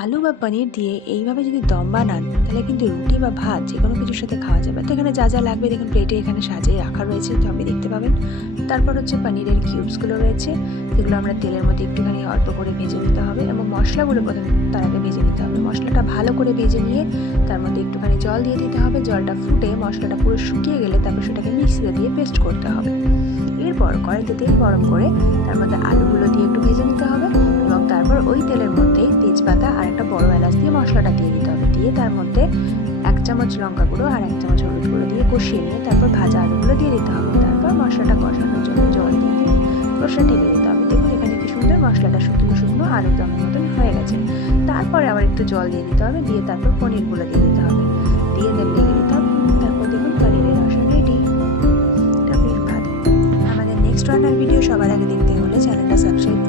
আলু বা পনির দিয়ে এইভাবে যদি দম বানান তাহলে কিন্তু রুটি বা ভাত যে কোনো কিছুর সাথে খাওয়া যাবে। তো এখানে যা যা লাগবে দেখুন প্লেটে এখানে সাজিয়ে রাখা রয়েছে, তো আপনি দেখতে পাবেন। তারপর হচ্ছে পনিরের কিউবসগুলো রয়েছে, যেগুলো আমরা তেলের মধ্যে একটুখানি অল্প করে ভেজে নিতে হবে এবং মশলাগুলো প্রথমে তার আগে ভেজে নিতে হবে। মশলাটা ভালো করে ভেজে নিয়ে তার মধ্যে একটুখানি জল দিয়ে দিতে হবে। জলটা ফুটে মশলাটা পুরো শুকিয়ে গেলে তারপর সেটাকে মিক্সিতে দিয়ে পেস্ট করতে হবে। এরপর কড়াইতে তেল গরম করে তার মধ্যে আলুগুলো দিয়ে একটু ভেজে নিতে হবে এবং তারপর ওই তেলের মধ্যেই তেজপাতা আর একটা বড় এলাচ দিয়ে মশলাটা দিয়ে দিতে হবে। দিয়ে তার মধ্যে 1 চামচ লঙ্কা গুঁড়ো আর 1 চামচ হলুদ গুঁড়ো দিয়ে কষিয়ে নিয়ে তারপর ভাজা আলুগুলো দিয়ে দিতে হবে। তারপর মশলাটা কষানোর জন্য জল দিয়ে দিয়ে কষা ঢেকে দিতে হবে। দেখুন এখানে কি সুন্দর মশলাটা শুকনো শুকনো আলুর দমের মতন হয়ে গেছে। তারপরে আবার একটু জল দিয়ে দিতে হবে, দিয়ে তারপর পনিরগুলো দিয়ে দিতে হবে, দিয়ে ঢেকে দিতে হবে। তারপর দেখুন পনিরের রসা রেডি। নেক্সট রান্নার ভিডিও সবার আগে দেখতে হলে চ্যানেলটা সাবস্ক্রাইব